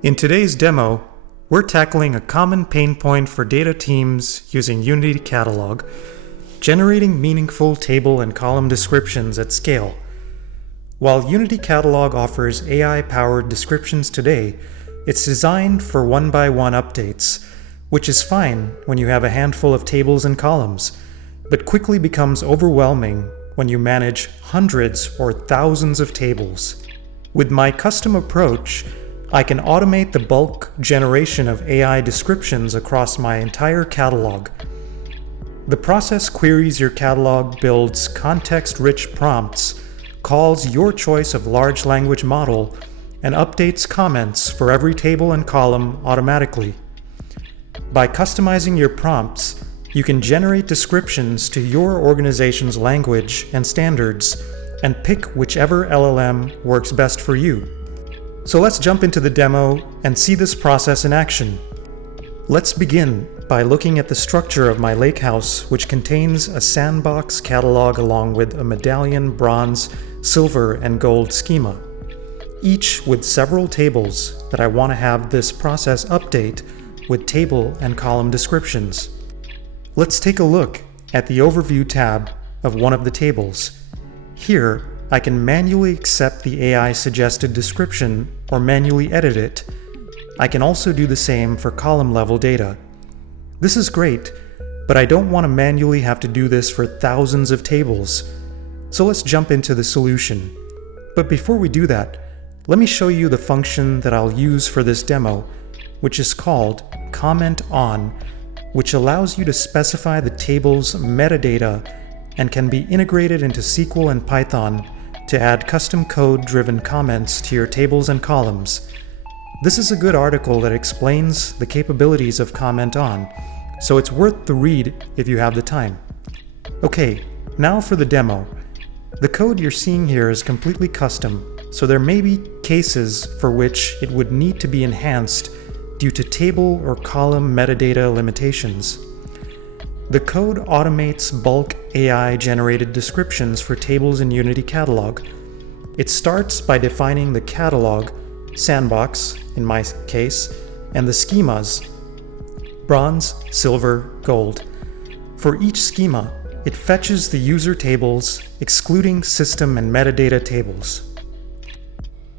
In today's demo, we're tackling a common pain point for data teams using Unity Catalog, generating meaningful table and column descriptions at scale. While Unity Catalog offers AI-powered descriptions today, it's designed for one-by-one updates, which is fine when you have a handful of tables and columns, but quickly becomes overwhelming when you manage hundreds or thousands of tables. With my custom approach, I can automate the bulk generation of AI descriptions across my entire catalog. The process queries your catalog, builds context-rich prompts, calls your choice of large language model, and updates comments for every table and column automatically. By customizing your prompts, you can generate descriptions to your organization's language and standards, and pick whichever LLM works best for you. So let's jump into the demo and see this process in action. Let's begin by looking at the structure of my lakehouse, which contains a sandbox catalog along with a medallion, bronze, silver, and gold schema, each with several tables that I want to have this process update with table and column descriptions. Let's take a look at the Overview tab of one of the tables. Here, I can manually accept the AI suggested description or manually edit it. I can also do the same for column level data. This is great, but I don't want to manually have to do this for thousands of tables. So let's jump into the solution. But before we do that, let me show you the function that I'll use for this demo, which is called Comment On, which allows you to specify the table's metadata and can be integrated into SQL and Python to add custom code-driven comments to your tables and columns. This is a good article that explains the capabilities of Comment On, so it's worth the read if you have the time. Okay, now for the demo. The code you're seeing here is completely custom, so there may be cases for which it would need to be enhanced due to table or column metadata limitations. The code automates bulk AI-generated descriptions for tables in Unity Catalog. It starts by defining the catalog, sandbox in my case, and the schemas, bronze, silver, gold. For each schema, it fetches the user tables, excluding system and metadata tables.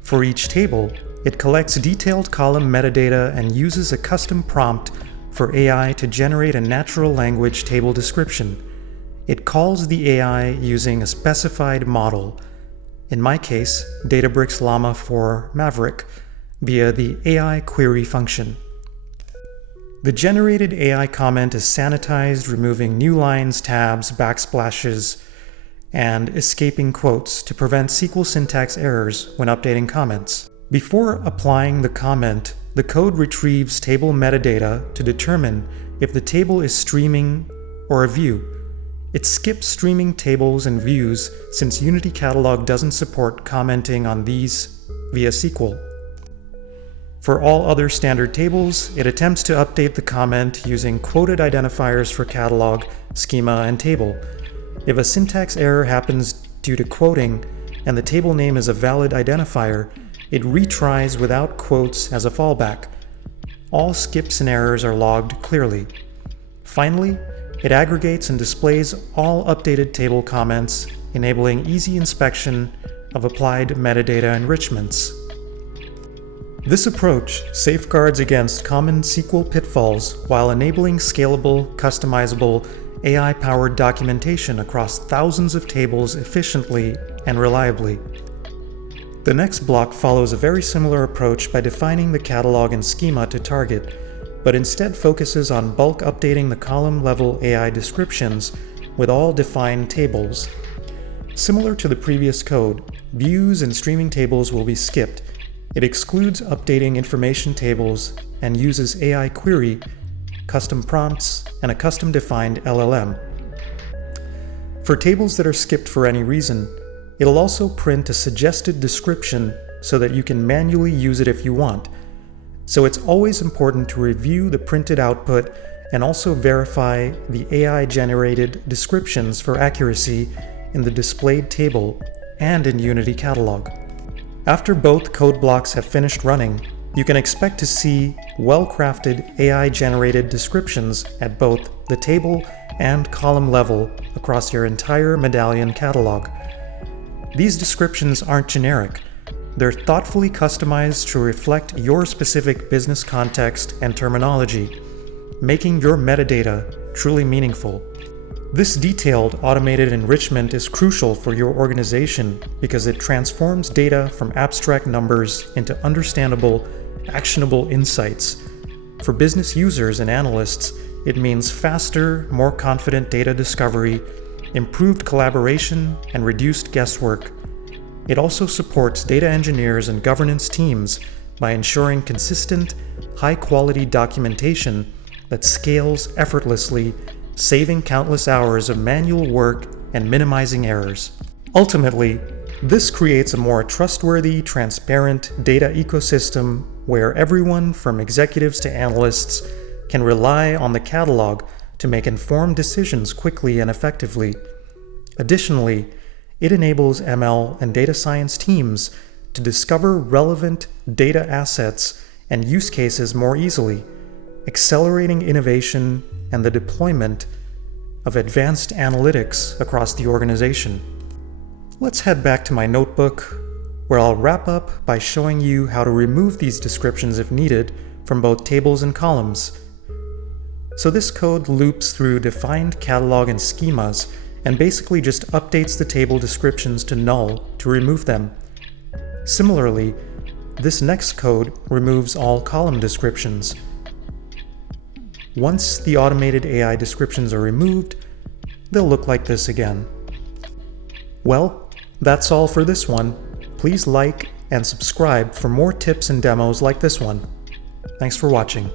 For each table, it collects detailed column metadata and uses a custom prompt for AI to generate a natural language table description. It calls the AI using a specified model, in my case, Databricks Llama 4 Maverick, via the AI query function. The generated AI comment is sanitized, removing new lines, tabs, backsplashes, and escaping quotes to prevent SQL syntax errors when updating comments. Before applying the comment, the code retrieves table metadata to determine if the table is streaming or a view. It skips streaming tables and views since Unity Catalog doesn't support commenting on these via SQL. For all other standard tables, it attempts to update the comment using quoted identifiers for catalog, schema, and table. If a syntax error happens due to quoting and the table name is a valid identifier, it retries without quotes as a fallback. All skips and errors are logged clearly. Finally, it aggregates and displays all updated table comments, enabling easy inspection of applied metadata enrichments. This approach safeguards against common SQL pitfalls while enabling scalable, customizable, AI-powered documentation across thousands of tables efficiently and reliably. The next block follows a very similar approach by defining the catalog and schema to target, but instead focuses on bulk updating the column-level AI descriptions with all defined tables. Similar to the previous code, views and streaming tables will be skipped. It excludes updating information tables and uses AI query, custom prompts, and a custom-defined LLM. For tables that are skipped for any reason, it'll also print a suggested description so that you can manually use it if you want. So it's always important to review the printed output and also verify the AI-generated descriptions for accuracy in the displayed table and in Unity Catalog. After both code blocks have finished running, you can expect to see well-crafted AI-generated descriptions at both the table and column level across your entire Medallion catalog. These descriptions aren't generic. They're thoughtfully customized to reflect your specific business context and terminology, making your metadata truly meaningful. This detailed automated enrichment is crucial for your organization because it transforms data from abstract numbers into understandable, actionable insights. For business users and analysts, it means faster, more confident data discovery, improved collaboration, and reduced guesswork. It also supports data engineers and governance teams by ensuring consistent, high-quality documentation that scales effortlessly, saving countless hours of manual work and minimizing errors. Ultimately, this creates a more trustworthy, transparent data ecosystem where everyone from executives to analysts can rely on the catalog to make informed decisions quickly and effectively. Additionally, it enables ML and data science teams to discover relevant data assets and use cases more easily, accelerating innovation and the deployment of advanced analytics across the organization. Let's head back to my notebook, where I'll wrap up by showing you how to remove these descriptions if needed from both tables and columns. So this code loops through defined catalog and schemas and basically just updates the table descriptions to null to remove them. Similarly, this next code removes all column descriptions. Once the automated AI descriptions are removed, they'll look like this again. Well, that's all for this one. Please like and subscribe for more tips and demos like this one. Thanks for watching.